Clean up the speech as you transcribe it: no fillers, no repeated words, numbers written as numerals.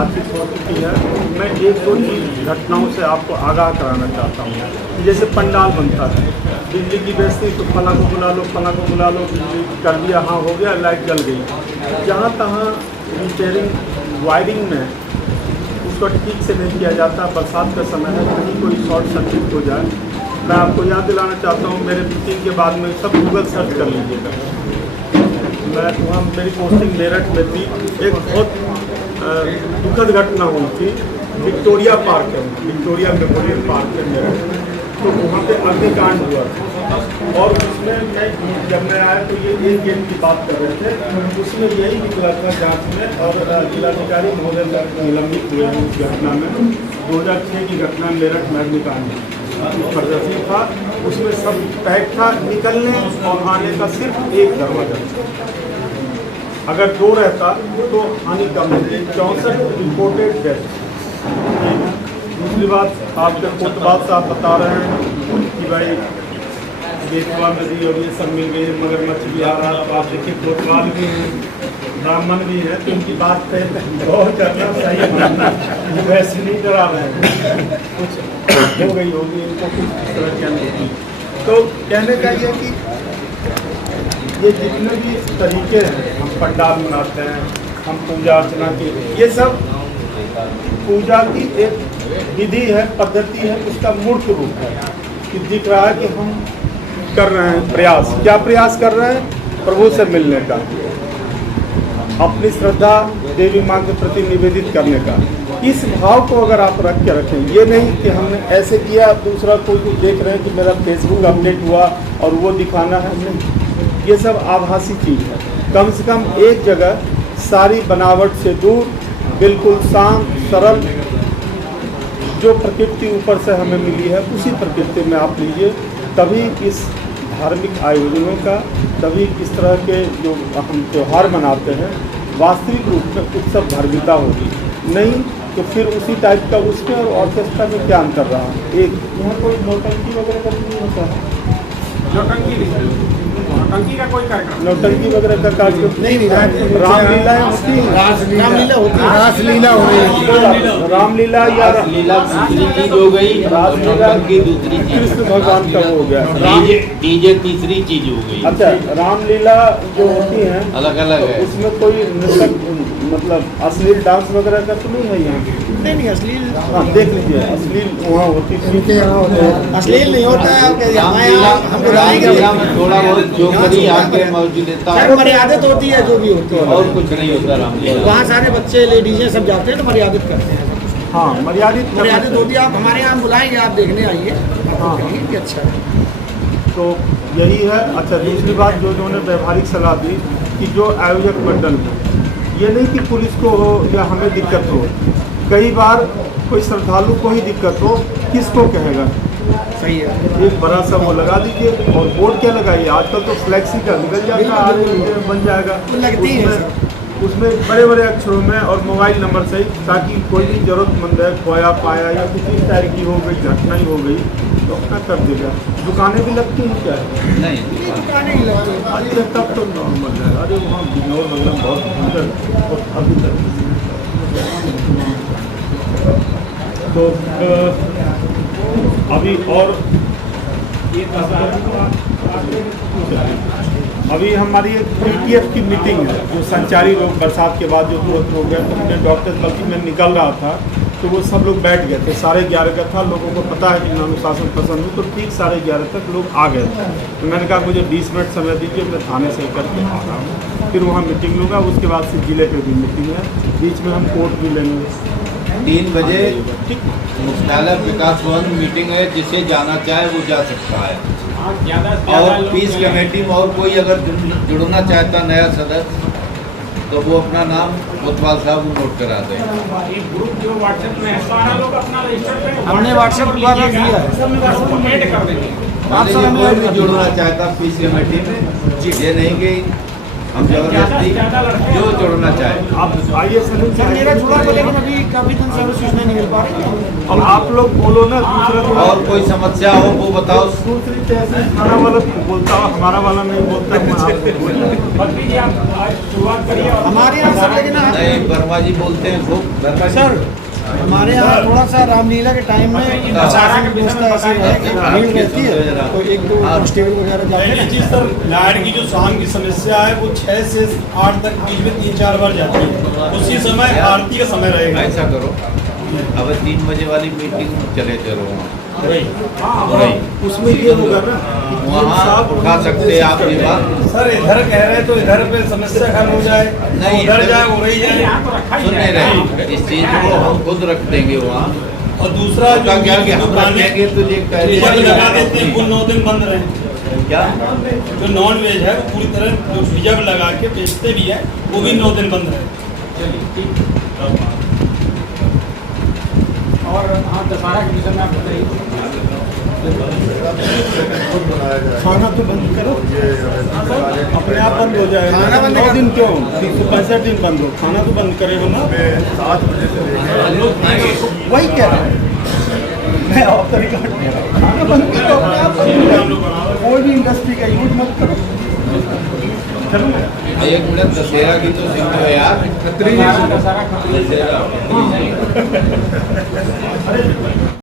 बातचीत हो चुकी है। मैं एक दो चीज़ घटनाओं से आपको आगाह कराना चाहता हूँ। जैसे पंडाल बनता है, बिजली की बेइज्जती, तो फला को बुला लो, फला को बुला लो, बिजली कर दिया, हाँ हो गया, लाइट जल गई। जहाँ तहाँ रिपेयरिंग वायरिंग में उसको ठीक से नहीं किया जाता। बरसात का समय है, कहीं कोई शॉर्ट सर्किट हो जाए। मैं आपको याद दिलाना चाहता हूँ, मेरे मीटिंग के बाद में सब गूगल सर्च कर लीजिएगा। मैं वहाँ मेरी पोस्टिंग मेरठ में थी, एक बहुत दुखद घटना हुई थी। विक्टोरिया पार्क है, विक्टोरिया मेमोरियल पार्क है मेरठ, तो वहाँ पे अग्निकांड हुआ था। और उसमें जब मैं आया तो ये एक गेम की बात कर रहे थे, उसमें यही निकला था जांच में, और जिलाधिकारी महोदय निलंबित हुए हैं उस घटना में। 2006 की घटना मेरठ में अग्निकांड प्रदर्शन था, उसमें सब पैक था, निकलने और आने का सिर्फ एक दरवाजा था। अगर दो रहता तो हानि कम होती। 64 रिपोर्टेड डेथ। दूसरी बात, आपके कोतवाल साहब बता रहे हैं कि भाई बेतवा नदी और ये सब मिल गई, मगरमच्छ भी आ रहा। तो आप देखिए कोतवाल भी हैं, ब्राह्मण भी है, तो उनकी बात पे बहुत करना सही मानना, वैसे नहीं डरा रहे हैं, कुछ हो गई होगी इनको कुछ इस तरह की अनुभूति। तो कहने का ये कि ये जितने भी तरीके हैं, हम पंडाल मनाते हैं, हम पूजा अर्चना की, ये सब पूजा की एक विधि है, पद्धति है, उसका मूर्त रूप है कि दिख रहा है कि हम कर रहे हैं प्रयास। क्या प्रयास कर रहे हैं? प्रभु से मिलने का, अपनी श्रद्धा देवी माँ के प्रति निवेदित करने का। इस भाव को अगर आप रख के रखें, ये नहीं कि हमने ऐसे किया, दूसरा कोई देख रहे हैं कि मेरा फेसबुक अपडेट हुआ और वो दिखाना है, नहीं, ये सब आभासी चीज़ है। कम से कम एक जगह सारी बनावट से दूर, बिल्कुल शांत सरल, जो प्रकृति ऊपर से हमें मिली है उसी प्रकृति में आप लीजिए, तभी इस धार्मिक आयोजनों का, तभी इस तरह के जो हम त्यौहार मनाते हैं वास्तविक रूप में उत्सव धार्मिकता होगी। नहीं तो फिर उसी टाइप का उसमें और ऑर्केस्ट्रा में क्या अंतर रहा। एक यहाँ कोई नौटंकी वगैरह का नहीं होता है, नौटंकी का कोई कार्यक्रम, नौटंकी वगैरह का कार्यक्रम नहीं। रामलीला होती है, रासलीला होती है, रासलीला हो रही है, रामलीला या दूसरी चीज हो गई, रासलीला की दूसरी चीज, कृष्ण भगवान का हो गया, डीजे तीसरी चीज हो गई। अच्छा, रामलीला जो होती है अलग अलग है, उसमें कोई नृत्य मतलब अश्लील डांस वगैरह का तो नहीं है यहाँ? नहीं अश्लील, हाँ देख लीजिए, अश्लील वहाँ होती थी, अश्लील नहीं होता है। थोड़ा बहुत जो करी आके मौजूद देता है, मर्यादित होती है जो भी होती है, और कुछ नहीं होता रामलीला। वहाँ सारे बच्चे लेडीजें सब जाते हैं तो मर्यादित करते हैं। हाँ मर्यादित होती है। आप हमारे यहाँ बुलाएंगे, आप देखने आइए। हाँ अच्छा है, तो यही है। अच्छा, दूसरी बात जो उन्होंने व्यवहारिक सलाह दी कि जो आयोजक मंडल है, ये नहीं कि पुलिस को हो या हमें दिक्कत हो, कई बार कोई श्रद्धालु को ही दिक्कत हो, किसको कहेगा? सही है, एक बड़ा सा वो लगा दीजिए, और बोर्ड क्या लगाइए, आजकल तो फ्लैक्सी का निकल जाता है, आगे बन जाएगा, लगती है उसमें बड़े बड़े अक्षरों में और मोबाइल नंबर से, ताकि कोई भी जरूरतमंद है, खोया पाया या किसी टाइप की हो गई, घटना ही हो गई तो अपना कर देगा। दुकानें भी लगती हैं क्या? नहीं, दुकानें ही लगती हैं। अरे तब तो नॉर्मल है। अरे वहाँ बिजनौर मतलब बहुत भयंकर, और अभी तक तो अभी और अभी हमारी एक PTF की मीटिंग है, जो संचारी लोग बरसात के बाद जो तुरंत हो गया, तो हमने डॉक्टर, बल्कि मैं निकल रहा था तो वो सब लोग बैठ गए थे, 11:30 का था, लोगों को पता है कि मैं अनुशासन पसंद हूँ, तो ठीक 11:30 तक लोग आ गए थे। तो मैंने कहा मुझे 20 मिनट समय दीजिए, मैं थाने से करके आ रहा हूँ, फिर वहाँ मीटिंग लूँगा, उसके बाद से जिले पे भी मीटिंग है, बीच में हम कोर्ट भी लेंगे। 3 बजे मुख्यालय विकास भवन मीटिंग है, जिसे जाना चाहे वो जा सकता है। और पीस कमेटी में और कोई अगर जुड़ना चाहता नया सदस्य, तो वो अपना नाम कोतवाल साहब नोट करा दें। ग्रुप जो व्हाट्सएप में है, सारा लोग अपना रजिस्टर पे, हमने व्हाट्सएप द्वारा दिया है, सब में बस ऐड कर देंगे। कोई भी जुड़ना चाहता पीस कमेटी में, ये नहीं कि हम जबरदस्ती जो जुड़ना चाहे। आप आइए सर सर मेरा जुड़ा तो लेकिन अभी काफी दिन से सूचना नहीं मिल पा रही है। अब आप लोग बोलो ना दूसरा और कोई समस्या हो वो बताओ। दूसरी तहसील थाना वाला बोलता हो, हमारा वाला नहीं बोलता है। बल्कि जी आप आज शुरुआत करिए और हमारे यहाँ सर लेकिन नहीं, वर्मा जी बोलते हैं खूब। सर हमारे यहाँ थोड़ा सा रामलीला के टाइम में प्रशासन की व्यवस्था ऐसी है कि भीड़ रहती है तो एक दो कांस्टेबल वगैरह जाते पहली हैं। चीज सर लाइट की जो शाम की समस्या है वो 6 से 8 तक बीच में 3-4 बार जाती है। उसी समय आरती का समय रहेगा। ऐसा करो, अब 3 बजे वाली मीटिंग चले चलो वहाँ उसमें ये होगा ना वहाँ उठा सकते हैं आप ये बात। सर इधर कह रहे हैं तो इधर पे समस्या खत्म हो जाए, नहीं, उधर जाए वो रही जाए। यहाँ तो रखा ही सुन नहीं रहे, इस चीज को हम खुद रख देंगे वहाँ। और दूसरा उसका जो क्या कि हम दुकानें रखेंगे तो ये डीजल लगा देते हैं, कुल 9 दिन बंद रहे। क्या जो नॉन वेज है वो पूरी तरह जो रिजर्व लगा के बेचते भी है वो भी 9 दिन बंद रहे। और हाँ दशहरा के विषय में आप बताइए। खाना तो बंद करो, अपने आप बंद हो जाएगा। खाना बंद 9 दिन क्यों, 365 दिन बंद हो, खाना तो बंद करेगा ना। 7 बजे से लेकर वही कह रहा हूँ मैं, ऑफ द रिकॉर्ड कह रहा हूँ। खाना बंद करो, अपने आप बंद हो जाएगा। कोई भी इंडस्ट्री का यूज मत करो। चलो ना। 1 मिनट, दशहरा की तो सिंह है यार। दशहरा दशहरा